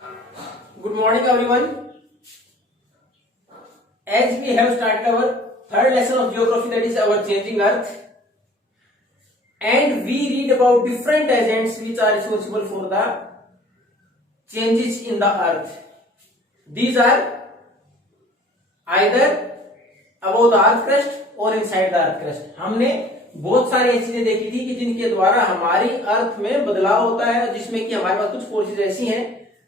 Good morning, everyone. As we have started our third lesson of geography, that is our changing Earth, and we read about different agents which are responsible for the changes in the Earth. These are either above the Earth crust or inside the Earth crust. हमने बहुत सारी ऐसी चीजें देखी थी कि जिनके द्वारा हमारी अर्थ में बदलाव होता है, जिसमें कि हमारे पास कुछ फोर्सेज ऐसी हैं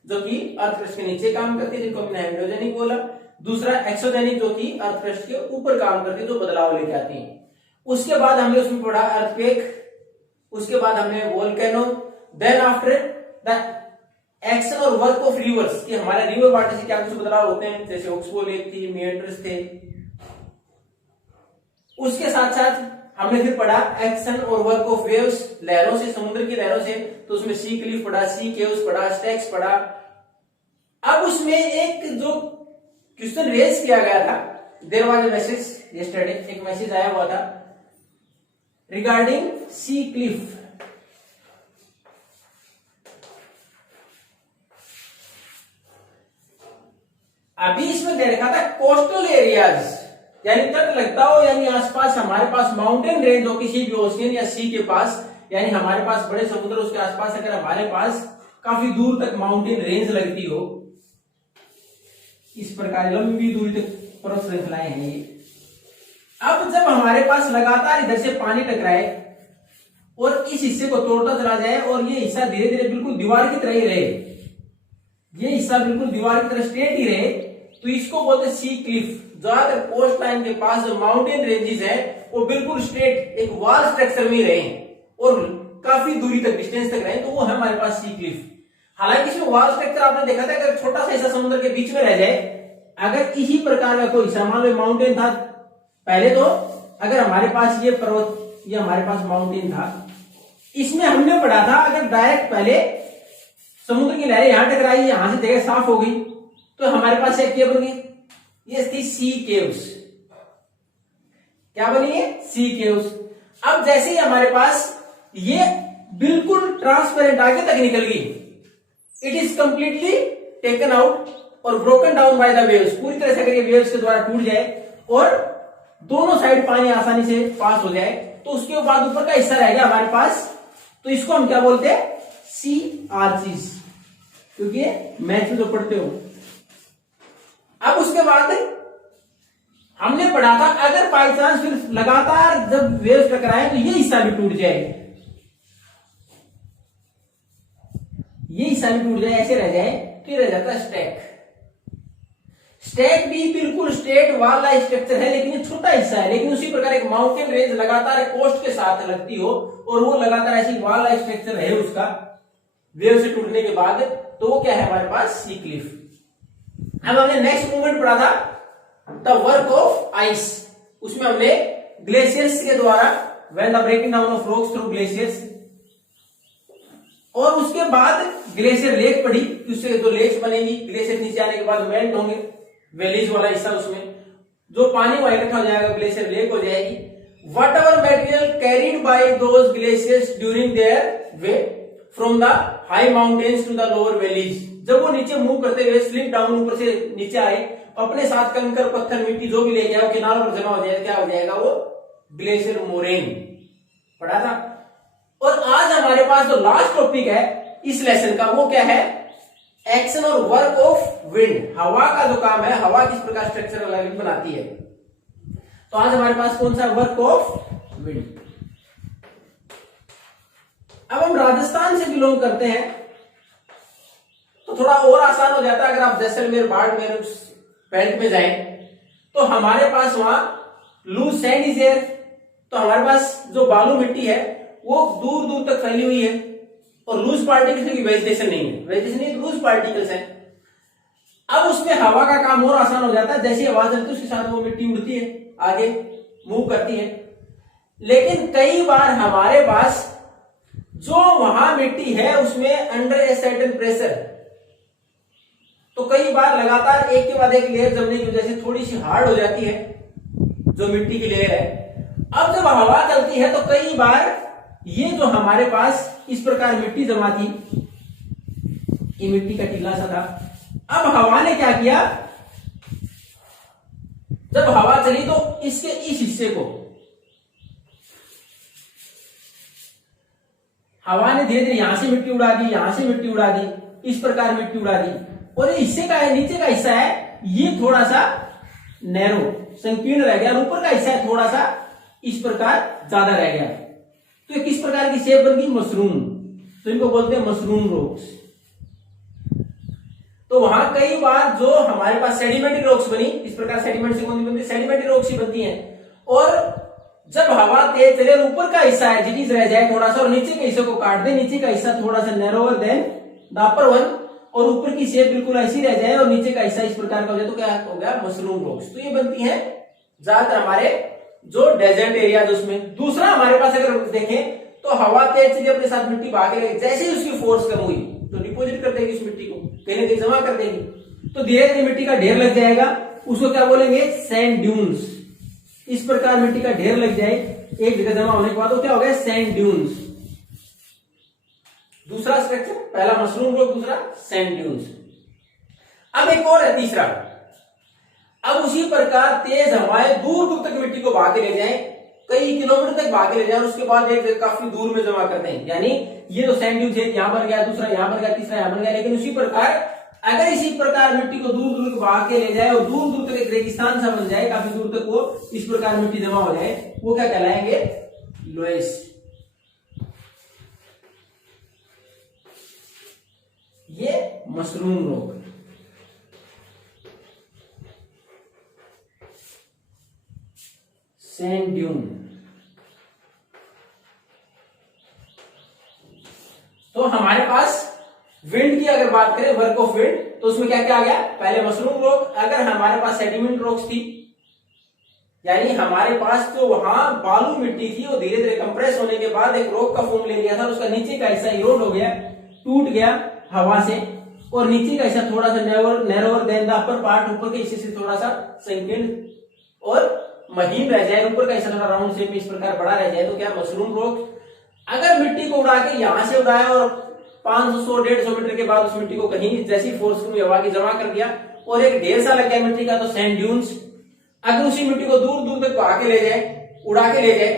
जो कि अर्थ क्रस्ट के नीचे काम करती है, जिनको हमने हाइड्रोजेनिक बोला। दूसरा एक्सोजेनिक, जो कि अर्थ क्रस्ट के ऊपर काम करती है, जो बदलाव लेके आती है। उसके बाद हमने उसमें पढ़ा अर्थक्वेक, उसके बाद हमने volcano, then after the action और वर्क ऑफ रिवर्स, कि हमारे रिवर वाटर से क्या कुछ बदलाव होते हैं, जैसे ओक्सबो लेक थी, मेंडर्स थे। उसके साथ साथ हमने फिर पढ़ा एक्शन और वर्क ऑफ वेव्स, लहरों से, समुद्र की लहरों से, तो उसमें सी क्लिफ पढ़ा, सी केव्स पढ़ा, स्टैक्स पढ़ा। अब उसमें एक जो क्वेश्चन रेज किया गया था, there was a message yesterday, एक मैसेज आया हुआ था रिगार्डिंग सी क्लिफ। अभी इसमें दे रखा था कोस्टल एरियाज, यानी तट लगता हो, यानी आसपास हमारे पास माउंटेन रेंज हो किसी भी ओशियन या सी के पास, यानी हमारे पास बड़े समुद्र, उसके आसपास अगर हमारे पास काफी दूर तक माउंटेन रेंज लगती हो, इस प्रकार लंबी दूरी तक पर्वत श्रृंखलाएं हैं ये। अब जब हमारे पास लगातार इधर से पानी टकराए और इस हिस्से को तोड़ता चला जाए और ये हिस्सा धीरे धीरे बिल्कुल दीवार की तरह ही रहे, ये हिस्सा बिल्कुल दीवार की तरह स्ट्रेट ही रहे, तो इसको बोलते सी क्लिफ। ज्यादातर कोस्ट लाइन के पास जो माउंटेन रेंजेस हैं वो बिल्कुल स्ट्रेट एक वॉल स्ट्रक्चर में रहे और काफी दूरी तक, डिस्टेंस तक रहे, तो वो है हमारे पास सी क्लिफ। हालांकि इसमें वॉल स्ट्रक्चर आपने देखा था, अगर छोटा सा हिस्सा समुद्र के बीच में रह जाए, अगर इसी प्रकार का कोई हिस्सा, मान लो माउंटेन था पहले, तो अगर हमारे पास ये पर्वत, ये हमारे पास माउंटेन था, इसमें हमने पढ़ा था अगर डायरेक्ट पहले समुद्र की लहरें यहां टकराई, यहां से जगह साफ हो गई, तो हमारे पास एक केव बनी, ये थी सी केव्स। क्या बनी है? सी केव्स। अब जैसे ही हमारे पास ये बिल्कुल ट्रांसपेरेंट आगे तक निकल गई, it is completely taken out और broken down by the waves, पूरी तरह से अगर ये वेव्स के द्वारा टूट जाए और दोनों साइड पानी आसानी से पास हो जाए, तो उसके बाद ऊपर का हिस्सा रह गया हमारे पास, तो इसको हम क्या बोलते हैं? सी आर्चिस, क्योंकि मैथ में जो पढ़ते हो। अब उसके बाद हमने पढ़ा था अगर बाई चांस फिर लगातार जब वेव्स टकराए तो ये हिस्सा भी टूट जाए, ये हिस्सा भी टूट जाए, ऐसे रह जाए, तो रह जाता है स्टैक। स्टैक भी बिल्कुल स्ट्रेट वॉल लाइक स्ट्रक्चर है, लेकिन ये छोटा हिस्सा है, लेकिन उसी प्रकार एक माउंटेन रेंज लगातार कोस्ट के साथ लगती हो और वो लगातार ऐसी वॉल लाइक स्ट्रक्चर है उसका वेव से टूटने के बाद, तो वो क्या है हमारे पास? सी क्लिफ। अब हमने नेक्स्ट मूवमेंट पढ़ा था द वर्क ऑफ आइस, उसमें हमने ग्लेशियर्स के द्वारा when the breaking down of rocks through glaciers, और उसके बाद ग्लेशियर लेक पढ़ी, उससे जो लेक्स बनेगी, ग्लेशियर नीचे आने के बाद मेल्ट होंगे, वैलीज वाला हिस्सा, उसमें जो पानी वहां इकट्ठा हो जाएगा ग्लेशियर लेक हो जाएगी। Whatever material carried by those glaciers during their way from the high mountains to the lower valleys, जब वो नीचे मूव करते हुए स्लिप डाउन ऊपर से नीचे आए, अपने साथ कंकर, पत्थर, मिट्टी जो भी लेके आओ, किनारों पर जमा हो जाएगा, क्या हो जाएगा? वो ग्लेशियर मोरेन पढ़ा था। और आज हमारे पास जो लास्ट टॉपिक है इस लेसन का, वो क्या है? एक्शन और वर्क ऑफ विंड, हवा का जो काम है, हवा किस प्रकार स्ट्रक्चर अलग बनाती है। तो आज हमारे पास कौन सा? Work of wind. अब हम राजस्थान से बिलोंग करते हैं, तो थोड़ा और आसान हो जाता है। अगर आप जैसलमेर, बाड़मेर उस बेल्ट में जाएं, तो हमारे पास वहां लूज सैंड इज एयर, तो हमारे पास जो बालू मिट्टी है वो दूर दूर तक फैली हुई है और लूज पार्टिकल्स की वेजिटेशन नहीं है, वेजिटेशन नहीं, लूज पार्टिकल्स है। अब उसमें हवा का काम और आसान हो जाता है, जैसी हवा चलती है उसके साथ वो मिट्टी उड़ती है, आगे मूव करती है। लेकिन कई बार हमारे पास जो वहां मिट्टी है उसमें अंडर ए सर्टेन प्रेशर, तो कई बार लगातार एक के बाद एक लेयर जमने की वजह से थोड़ी सी हार्ड हो जाती है जो मिट्टी की लेयर है। अब जब हवा चलती है तो कई बार ये जो हमारे पास इस प्रकार मिट्टी जमा थी, ये मिट्टी का टीला सा था। अब हवा ने क्या किया, जब हवा चली तो इसके इस हिस्से को हवा ने धीरे धीरे यहां से मिट्टी उड़ा दी, यहां से मिट्टी उड़ा दी, इस प्रकार मिट्टी उड़ा दी। और ये हिस्से का है, नीचे का हिस्सा है, ये थोड़ा सा नैरो संकीर्ण रह गया, और ऊपर का हिस्सा है थोड़ा सा इस प्रकार ज्यादा रह गया। तो ये किस प्रकार की शेप बन गई, मशरूम। तो इनको बोलते हैं मशरूम रॉक्स। तो वहां कई बार जो हमारे पास सेडिमेंट्री रॉक्स बनी, इस प्रकार सेडिमेंट से कौन सी बनती है, सेडिमेंट्री रॉक्स ही बनती हैं। और जब हवा तेज चले और ऊपर का हिस्सा है जिटीज रह जाए थोड़ा सा, और नीचे के हिस्से को काट दे, नीचे का हिस्सा थोड़ा सा narrower than the upper one, और ऊपर की शेप बिल्कुल ऐसी रह जाए और नीचे का हिस्सा इस प्रकार का हो जाए, तो क्या हो गया, मशरूम रॉक्स। तो ये बनती है ज्यादातर हमारे जो डेजर्ट एरिया उसमें। दूसरा हमारे पास अगर देखें तो हवा तेज चली, अपने साथ मिट्टी भागे गई, जैसे ही उसकी फोर्स कम हुई तो डिपोजिट कर देगी उस मिट्टी को, कहीं ना कहीं जमा कर देगी, तो धीरे धीरे मिट्टी का ढेर लग जाएगा। उसको क्या बोलेंगे, सैंड ड्यून्स। इस प्रकार मिट्टी का ढेर लग जाए एक जगह जमा होने के बाद, तो क्या हो गया, सैंड ड्यून्स। दूसरा स्ट्रक्चर, पहला मशरूम रॉक, दूसरा सैंड ड्यून्स। अब एक और है तीसरा। अब उसी प्रकार तेज हवाएं दूर दूर तक मिट्टी को भाग के ले जाए, कई किलोमीटर तक भाग के ले जाए, और उसके बाद एक जगह काफी दूर में जमा करते हैं। यानी ये तो सैंड ड्यून्स है, यहां बन गया, दूसरा यहां बन गया, तीसरा यहां बन गया। लेकिन उसी प्रकार अगर इसी प्रकार मिट्टी को दूर दूर भाग के ले जाए और दूर दूर तक एक रेगिस्तान सा बन जाए, काफी दूर तक वो इस प्रकार मिट्टी जमा हो जाए, वो क्या कहलाएंगे, लोएस। ये मशरूम रॉक। Sand dune. तो हमारे पास विंड की अगर बात करें, वर्क ऑफ विंड, तो उसमें क्या क्या आ गया, पहले मशरूम रॉक। अगर हमारे पास सेडिमेंट रॉक्स थी, यानी हमारे पास तो वहां बालू मिट्टी थी, वो धीरे धीरे कंप्रेस होने के बाद एक रॉक का फॉर्म ले लिया था, उसका नीचे का हिस्सा इरोड हो गया, टूट गया हवा से, और नीचे का हिस्सा थोड़ा सा narrower than the upper part, ऊपर के हिस्से से थोड़ा सा संकीर्ण और महीन रह जाए, ऊपर का हिस्सा थोड़ा राउंड शेप में इस प्रकार बड़ा रह जाए, तो क्या, मशरूम रॉक। अगर मिट्टी को उड़ा के यहां से उड़ाया और 500-150 मीटर के बाद उस मिट्टी को कहीं जैसी फोर्स में हवा की जमा कर दिया और एक ढेर सा लग गया मिट्टी का, तो सैंड ड्यून्स। अगर उसी मिट्टी को दूर दूर तक भाग के ले जाए, उड़ा के ले जाए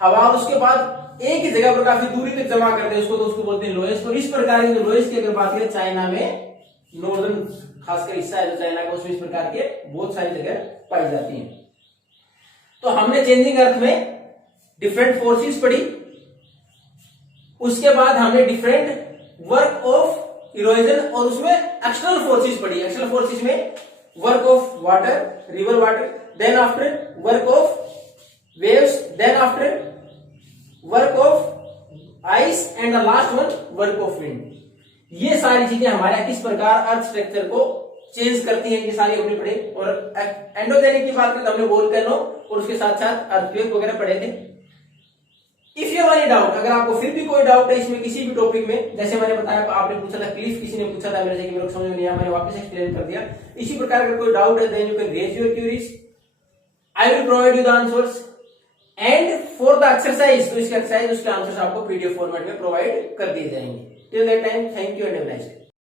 हवा, और उसके बाद एक ही जगह पर काफी दूरी तक जमा कर दे उसको, तो उसको बोलते हैं लोएस्ट। और इस प्रकार की लोएस्ट की अगर बात करें, चाइना में नॉर्दर्न खासकर हिस्सा है जो चाइना का, उसमें इस प्रकार के बहुत सारी जगह पाई जाती हैं। तो हमने चेंजिंग अर्थ में डिफरेंट फोर्सेस पढ़ी, उसके बाद हमने डिफरेंट वर्क ऑफ इरोजन और उसमें एक्सटर्नल फोर्सेस पढ़ी। एक्सटर्नल फोर्सेस में work of water, river water, then after work of waves, then after work of ice, and the last one work of wind. ये सारी चीजें हमारे किस प्रकार अर्थ स्ट्रक्चर को चेंज करती हैं, ये सारी हमने पढ़े। और एंडोजेनिक की बात करें तो हमने वोल्केनो और उसके साथ साथ अर्थक्वेक वगैरह पढ़े थे। If you have any doubt, अगर आपको फिर भी कोई डाउट है इसमें किसी भी टॉपिक में, जैसे मैंने बताया आपने पूछा था क्लिफ, किसी ने पूछा था मेरे से कि मेरे को समझ में नहीं आया, मैंने वापस एक्सप्लेन कर दिया। इसी प्रकार अगर कोई डाउट है, then you can raise your queries, I will provide you the answers. And for the exercise, तो इसके एक्सरसाइज उसके आंसर्स आपको पीडीएफ फॉर्मेट में प्रोवाइड कर दिए जाएंगे। Till that time, thank you and have a nice day.